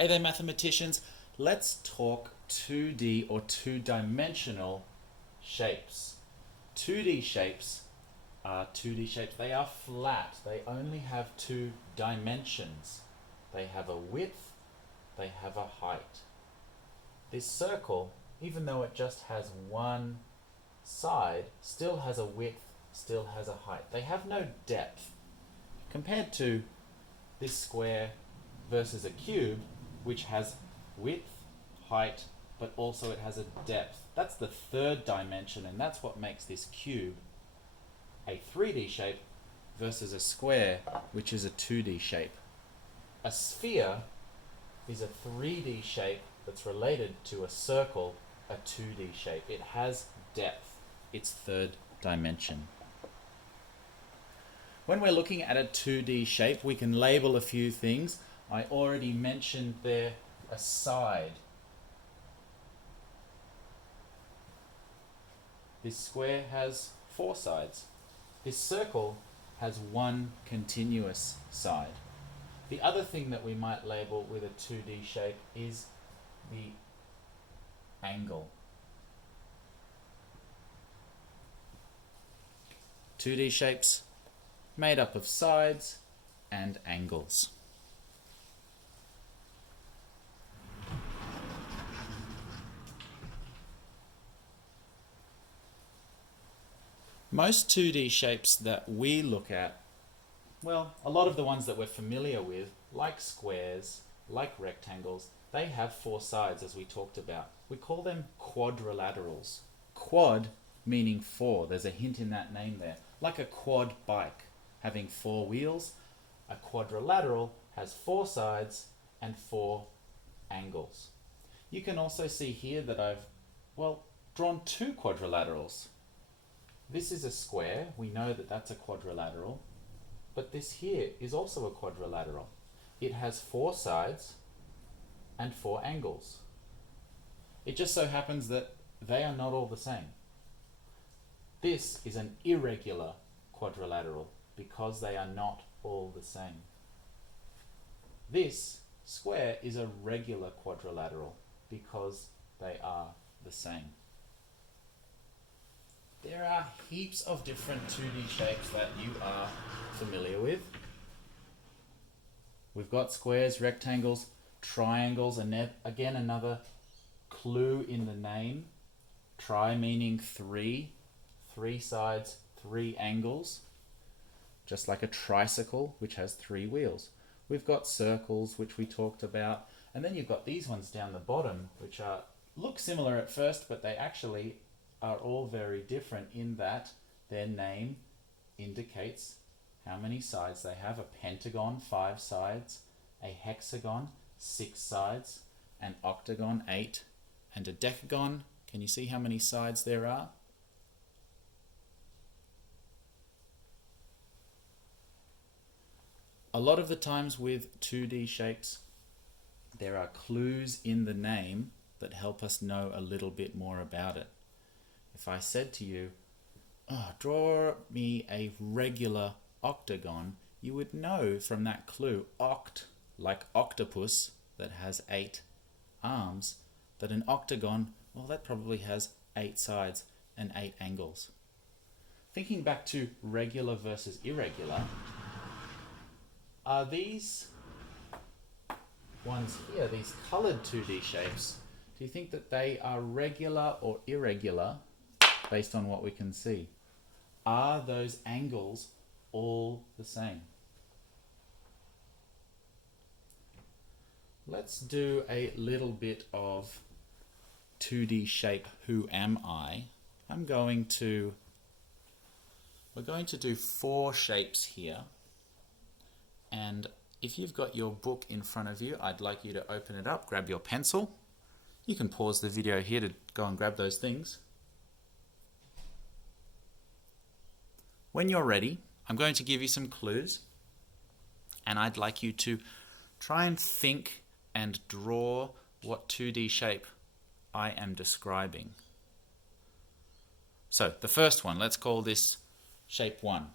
Hey there, mathematicians. Let's talk 2D or two-dimensional shapes. 2D shapes are 2D shapes. They are flat. They only have two dimensions. They have a width, they have a height. This circle, even though it just has one side, still has a width, still has a height. They have no depth. Compared to this square versus a cube, which has width, height, but also it has a depth. That's the third dimension, and that's what makes this cube a 3D shape versus a square, which is a 2D shape. A sphere is a 3D shape that's related to a circle, a 2D shape. It has depth. It's third dimension. When we're looking at a 2D shape, we can label a few things. I already mentioned there a side. This square has 4 sides. This circle has one continuous side. The other thing that we might label with a 2D shape is the angle. 2D shapes made up of sides and angles. Most 2D shapes that we look at, well, a lot of the ones that we're familiar with, like squares, like rectangles, they have 4 sides, as we talked about. We call them quadrilaterals. Quad meaning 4. There's a hint in that name there. Like a quad bike having 4 wheels, a quadrilateral has 4 sides and 4 angles. You can also see here that I've, drawn 2 quadrilaterals. This is a square. We know that that's a quadrilateral. But this here is also a quadrilateral. It has 4 sides and 4 angles. It just so happens that they are not all the same. This is an irregular quadrilateral because they are not all the same. This square is a regular quadrilateral because they are the same. There are heaps of different 2D shapes that you are familiar with. We've got squares, rectangles, triangles, and again another clue in the name. Tri meaning 3 sides, 3 angles, just like a tricycle which has 3 wheels. We've got circles, which we talked about, and then you've got these ones down the bottom, which look similar at first, but they actually are all very different in that their name indicates how many sides they have. A pentagon, 5 sides, a hexagon, 6 sides, an octagon, 8, and a decagon. Can you see how many sides there are? A lot of the times with 2D shapes, there are clues in the name that help us know a little bit more about it. If I said to you, draw me a regular octagon, you would know from that clue, oct, like octopus that has 8 arms, that an octagon, that probably has 8 sides and 8 angles. Thinking back to regular versus irregular, are these ones here, these colored 2D shapes, do you think that they are regular or irregular based on what we can see? Are those angles all the same? Let's do a little bit of 2D shape Who Am I? We're going to do 4 shapes here. And if you've got your book in front of you, I'd like you to open it up, grab your pencil. You can pause the video here to go and grab those things. When you're ready, I'm going to give you some clues, and I'd like you to try and think and draw what 2D shape I am describing. So the first one, let's call this shape 1.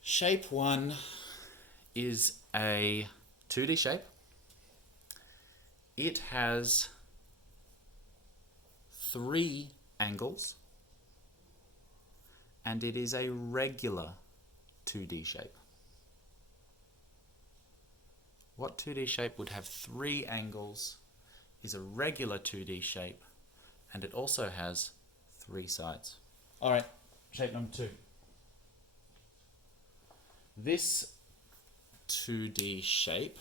Shape 1 is a 2D shape. It has 3 angles, and it is a regular 2D shape. What 2D shape would have 3 angles, is a regular 2D shape, and it also has 3 sides? Alright, shape number 2. This 2D shape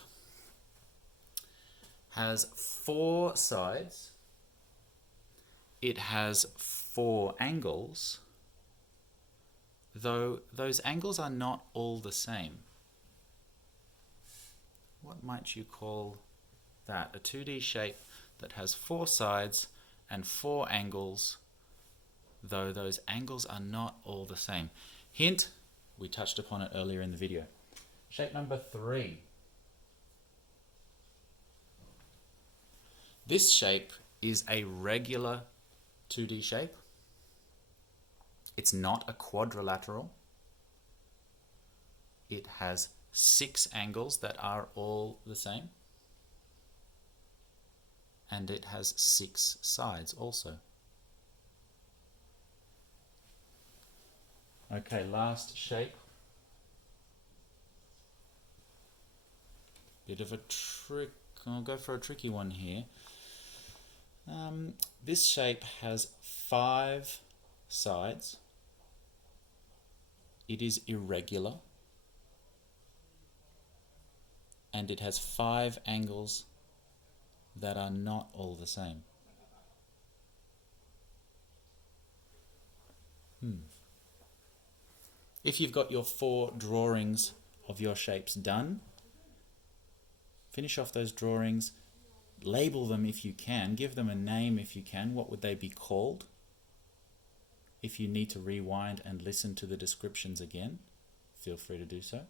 has 4 sides, it has 4 angles, though those angles are not all the same. What might you call that? A 2D shape that has 4 sides and 4 angles, though those angles are not all the same. Hint, we touched upon it earlier in the video. Shape number 3. This shape is a regular 2D shape. It's not a quadrilateral. It has 6 angles that are all the same. And it has 6 sides also. Okay, last shape. Bit of a trick. I'll go for a tricky one here. This shape has 5 sides. It is irregular. And it has 5 angles that are not all the same. If you've got your 4 drawings of your shapes done, finish off those drawings, label them if you can, give them a name if you can. What would they be called? If you need to rewind and listen to the descriptions again, feel free to do so.